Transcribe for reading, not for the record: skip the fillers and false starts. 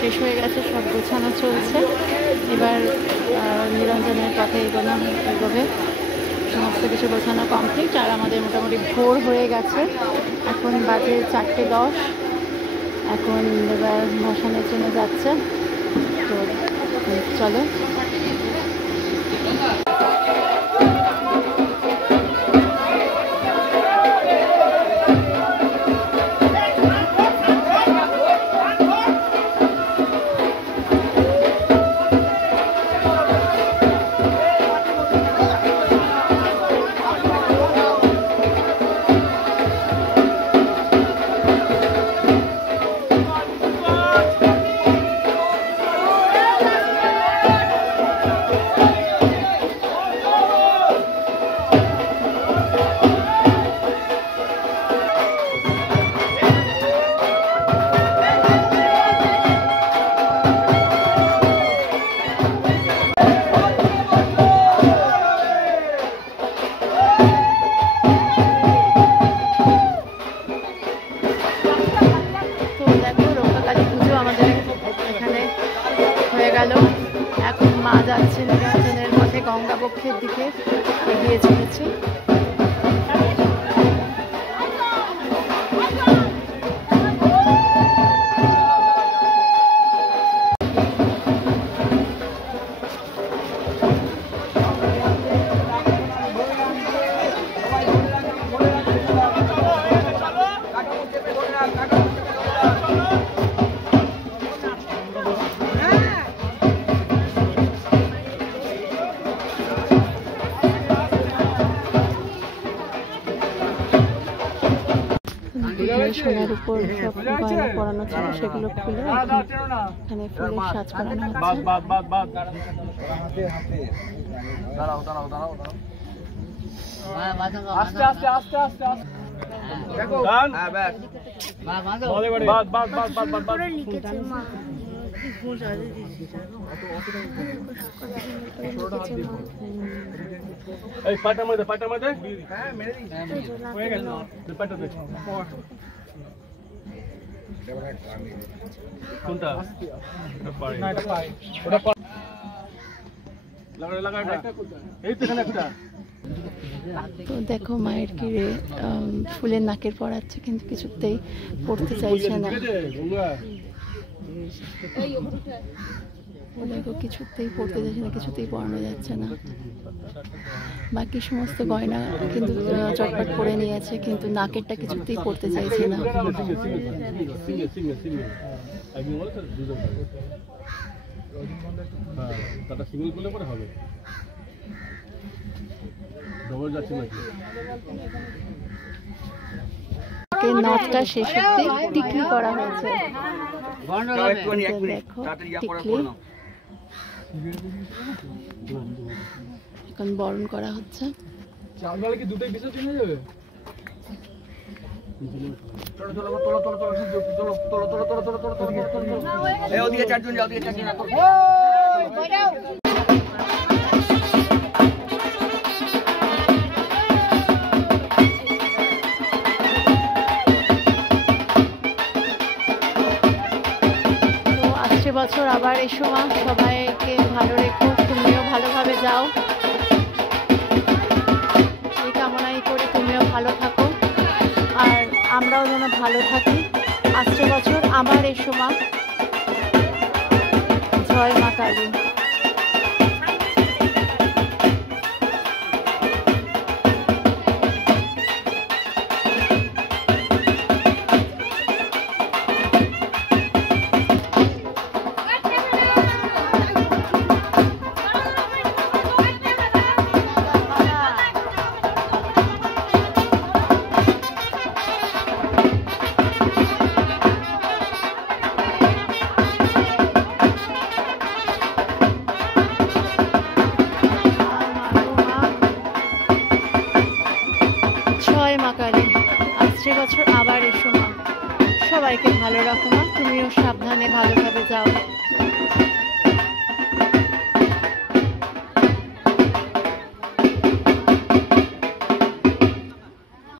শেষ হয়ে গেছে, সব গোছানো চলছে। এবার নিরঞ্জনের পথে এগোবে। সমস্ত কিছু গোছানো কমপ্লিট। আর আমাদের মোটামুটি ভোর হয়ে গেছে, এখন বাজে 4:10। এখন এবার ভাসানের জন্য যাচ্ছে। তো চলো। এখন মা যাচ্ছে নিরঞ্জনের পথে গঙ্গাবক্ষের দিকে এগিয়ে চলেছে। সোনার উপর সব গয়না পরানো ছিল, সেগুলো খুলে এখানে ফুলের সাজ করানো তো দেখো মায়ের কিরে ফুলের নাকের পরাচ্ছে, কিন্তু কিছুতেই পড়তে চাইছে না। দেখো কিছুতেই পড়তে যাচ্ছে না, কিছুতেই পড়ানো যাচ্ছে না। বাকি সমস্ত গয়না কিন্তু চটপট পরে নিয়েছে, কিন্তু নাকেরটা কিছুতেই পড়তে চাইছে না। নথটা শেষ অব্দি টিকলি করা হয়েছে। দেখো টিকলি এখন বরণ করা হচ্ছে। বছর আবার এসো মা, সবাইকে ভালো রেখো, তুমিও ভালোভাবে যাও, এই কামনাই করি তুমিও ভালো থাকো আর আমরাও যেন ভালো থাকি। আসছে বছর আবার এসো মা। জয় মা কালী। বছর আবার এসো মা, সবাইকে ভালো রাখো মা, তুমিও সাবধানে ভালোভাবে যাও।